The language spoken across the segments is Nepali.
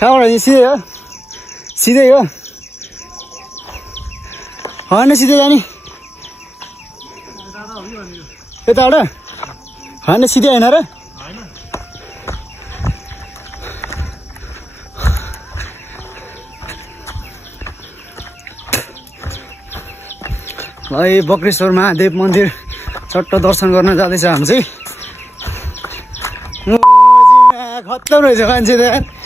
कहाँबाट सिधै हो सिधै हो होइन सिधै जाने यताबाट होइन सिधै होइन र भाइ बक्रेश्वर महादेव मन्दिर चट्ट दर्शन गर्न जाँदैछ हामी चाहिँ खत्तम रहेछ मान्छे त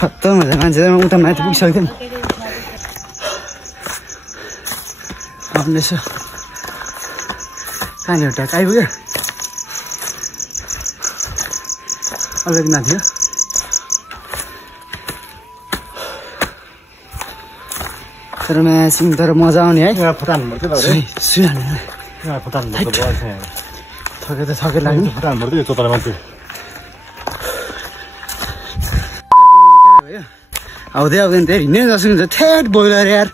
खत्तम रहेछ मान्छे उता माथि पुगिसकेको थिएँ आउँदैछ कहाँनिर ट्याक आइपुग्यो अलिकति माथि हो तर म्यासिङ तर मजा आउने है थके त थके लाग्यो आउँदै आउँदैन त्यही हिँड्नै जस्तो हुन्छ ठ्याट बोइलर यार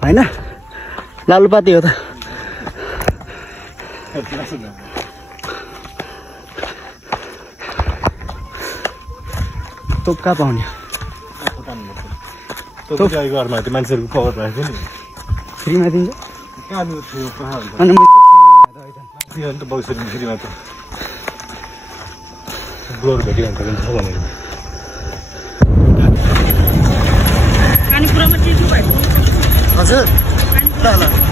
होइन लालुपाती हो त तोप कहाँ पाउने मान्छेहरूको पकड भएको नि फ्रीमा दिन्छ फ्रीमा त ब्लोर भेट्यो भने हजुर ल ल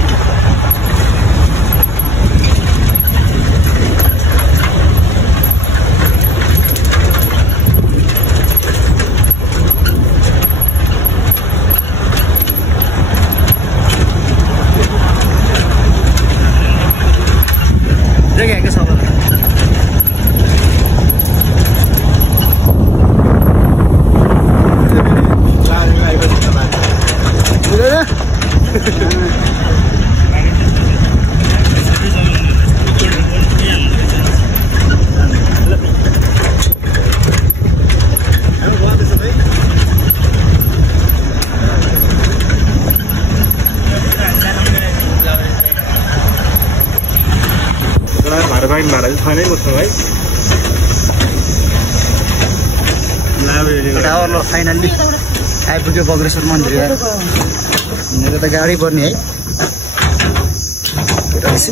देखेको छ फाइनल्ली आइपुग्यो बक्रेश्वर मन्दिर मेरो त गाडी पर्ने है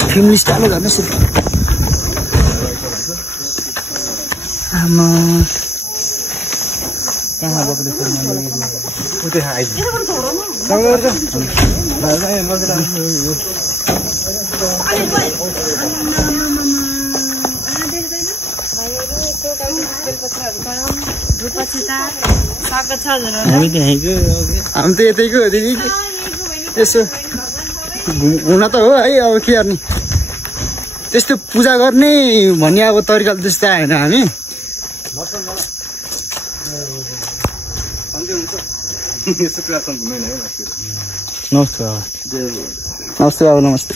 फिल्म स्टाइलमा गर्नुहोस् आमा कहाँ बक्रेश्वर हामी त यतैको हो दिदी यसो हुन त हो है अब के गर्ने त्यस्तो पूजा गर्ने भन्ने अब तरिका त्यस्तो आएन हामी नमस्ते नमस्ते बाबु नमस्ते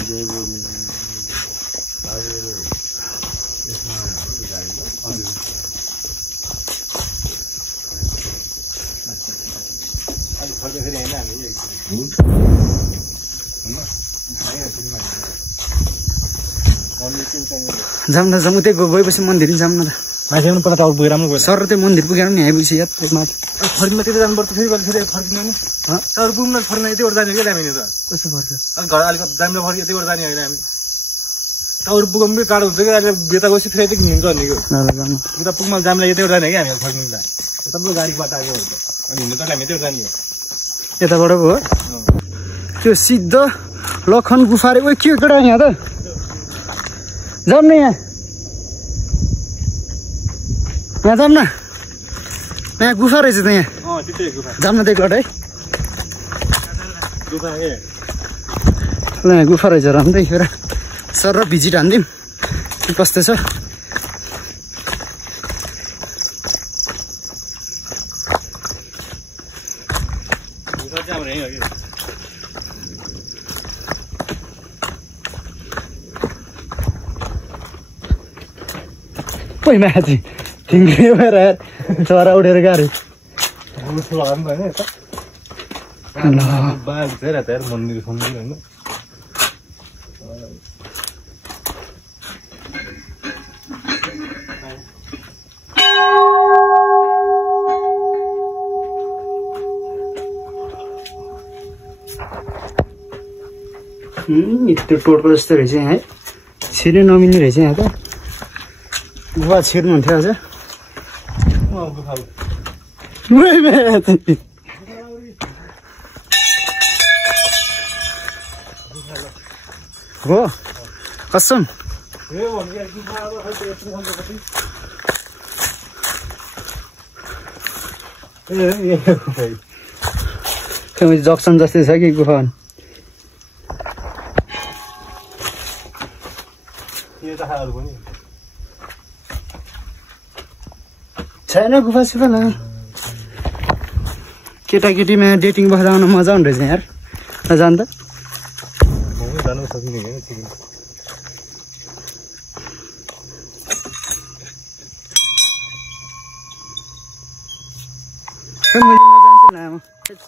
जाऊँ न जाऊँ उतै गएपछि मन्दिर जाऊँ न त मान्छे पनि पता टाउको पुगेर राम्रो भयो सर त्यो मन्दिर पुगेर पनि आइपुग्छ याद माथि फर्किँदा त्यति जानुपर्छ फेरि फर्किनु नि तर पुग्न फर्किन यतिबाट जाने क्या हामीले त कस्तो फर्क्यो घर अलिक दामीलाई फर्क यतिबाट जाने होइन हामी टाउर पुग्नु पनि टाढो हुन्छ कि अहिले बेता गएपछि फेरि यति हिँड्छ भनेको उता पुग्न जामलाई यतिबाट जाने क्या हामी फर्किनुलाई तपाईँ गाडीको बाटो आएको हो अनि हिँड्नु त हामी यतिबाट जाने हो यताबाट हो त्यो सिद्ध लखन गुफा रे ओ के केटा यहाँ त जाऊँ न यहाँ जाऊँ न यहाँ गुफा रहेछ त यहाँ जाऊँ न त्यहीबाट है ल यहाँ गुफा रहेछ राम्रै एउटा सर र भिजिट हान्दिउँ कस्तो छ ओइ माथि ठिङ्ग्रियो भएर चरा उडेर गाह्रो मन्दिर होइन त्यो टोटको जस्तो रहेछ यहाँ है छिर्नु नमिल्ने रहेछ यहाँ त गुफा छिर्नुहुन्थ्यो अझ हो कसम जक्सन जस्तै छ कि गुफा छैन गुफा सुफा ल केटाकेटीमा डेटिङ बस्दा आउन मजा हुने रहेछ यार नजान त जानु सकिने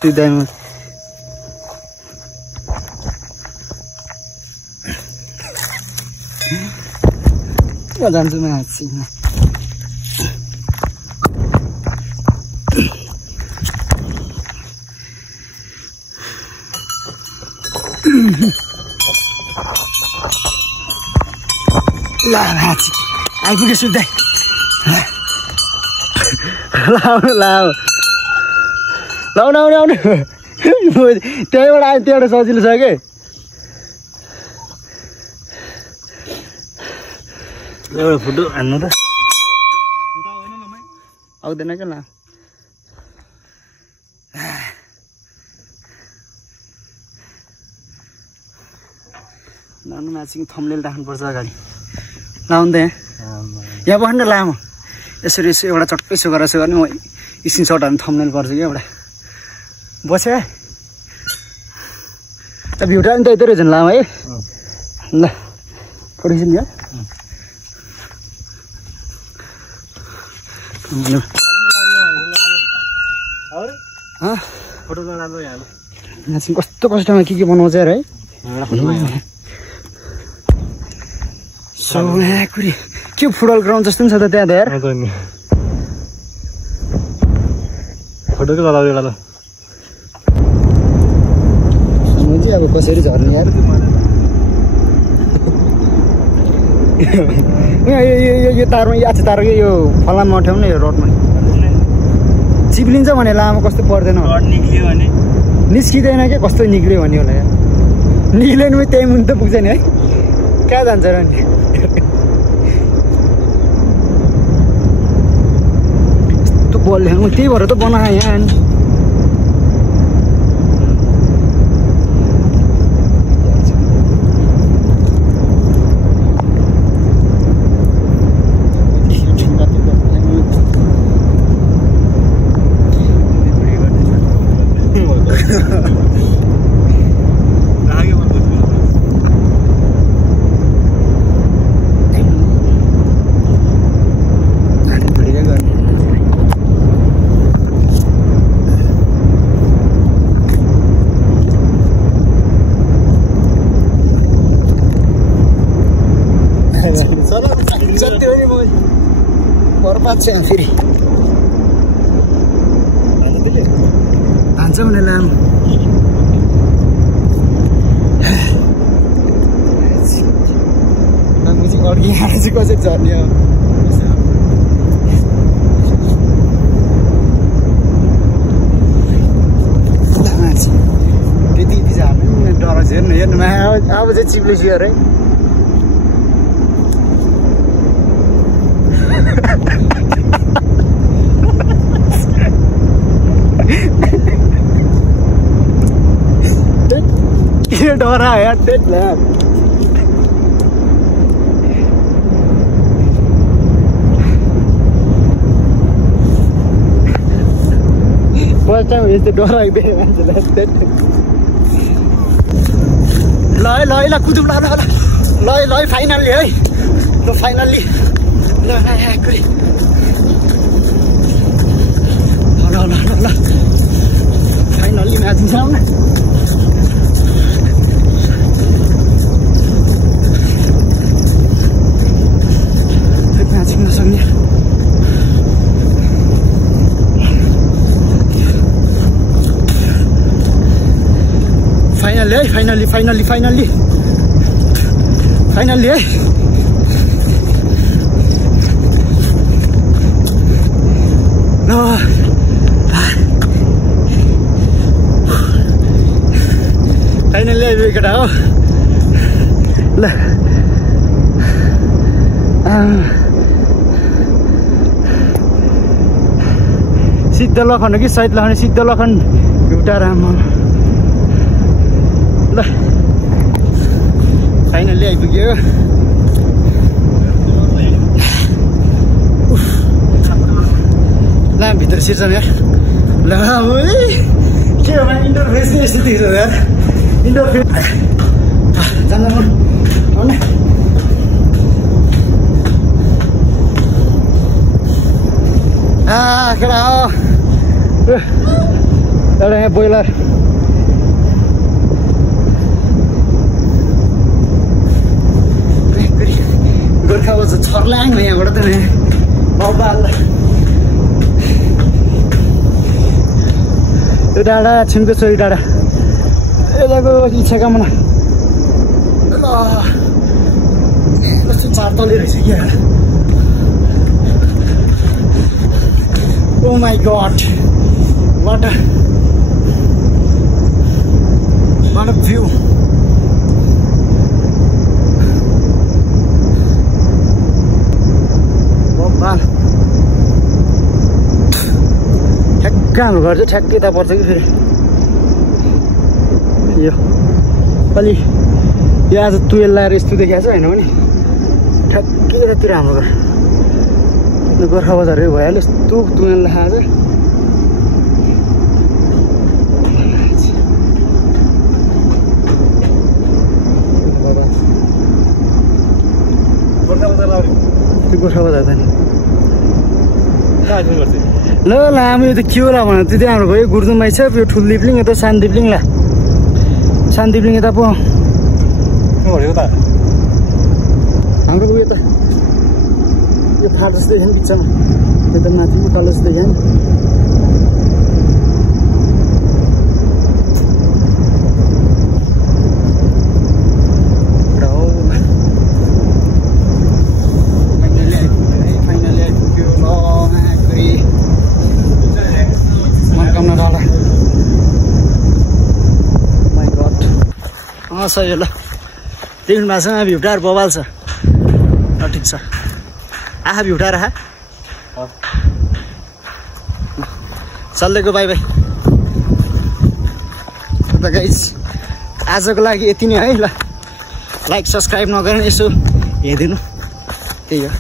होइन म जान्छु माछीमा ल माछी आइपुगे सुत्दै लाउनु आउनु त्यहीबाट आयो त्यहाँबाट सजिलो छ कि एउटा फोटो हान्नु त आउँदैन क्या ल लाउनु माछी थम्लेल राख्नुपर्छ अगाडि लाउनु त यहाँ बस्नु लामो यसरी यसो एउटा चट्टै यसो गरेर यसो गर्ने म स्क्रिनसट हाल्नु थम्नेल गर्छु क्या एउटा बस्यो भ्यू टाइम त यतै रहेछ लामो है ल फोटो खिच्नु कस्तो कष्टमा के बनाउँछ है कुरी के फुटबल ग्राउन्ड जस्तो पनि छ त त्यहाँ त यार फोटो चाहिँ लगाउँदै होला त अब कसरी झर्ने यार यो तारमा याद तार यो फलाममा अठ्याउनु यो रोडमा चिप्लिन्छ भने लामो कस्तो पर्दैन निक्लियो भने निस्किँदैन क्या कस्तो निक्लियो भने होला यार निक्लियो भने त्यही मुनि त पुग्छ नि है कहाँ जान्छ र नि यस्तो बल त्यही भएर त बनाएँ यहाँ नि फेरि हान्छ भने लाम अड्की आएर चाहिँ कसरी झर्ने हो त्यति चाहिँ हामी डराउँछ हेर्नुमा अब चाहिँ चिप्लेछु अरे डरा यार फर्स्ट टाइम यस्तो डराइदियो मान्छेलाई ल है ल है ल कुदौँ ल ल ल है ल है फाइनल्ली है ल फाइनल्ली ल ल ल ल फाइनल्ली म्याचिङ आउन म्याचिङ नसक्ने फाइनल्ली है फाइनल्ली फाइनल्ली फाइनल्ली फाइनल्ली है फाइनल्ली आइपुग्यो केटा हो ल सिद्ध लखन हो कि सहित लखन सिद्ध लखन एउटा राम्रो ल फाइनल्ली आइपुग्यो ल भित्र छिर्छौँ यार ल के हो इन्टरफेस नै यस्तो देख्छ यार इन्टरफेस जान्न केटा हो एउटा यहाँ बोइलर गोर्खा बच्चा छर्लाङ यहाँबाट त यो डाँडा छिनको छोरी डाँडा यताको इच्छा कामना कस्तो चार तले रहेछ क्या Oh my god, what a view. ठ्याक्क हाम्रो घर चाहिँ ठ्याक्कै यता पर्छ कि फेरि यो अलि यो आज तुवेल लाएर यस्तो देखाएको छ होइन भने ठ्याक्कै यतातिर हाम्रो घर गोर्खा बजारहरू भइहाल्यो यस्तो तुवेल देखाएको छ गोर्खा बजार जाने ल हामी यो त के होला भने त्यो हाम्रो भयो गुर्जुङमाई छ यो ठुल दिप्लिङ यता सानो दिप्लिङ ला सानो दिप्लिङ यता पो हाम्रो उयो त यो फाट जस्तो देख्यो नि बिचमा यता माथि तल जस्तो देख्यो नि सही ल देख्नु भएको छ भ्युटार बबाल छ ठिक छ आहा भ्युटार आहा चल्दैको बाई बाई त गाइस आजको लागि यति नै है ल लाइक सब्सक्राइब नगरेर यसो हेरिदिनु त्यही हो।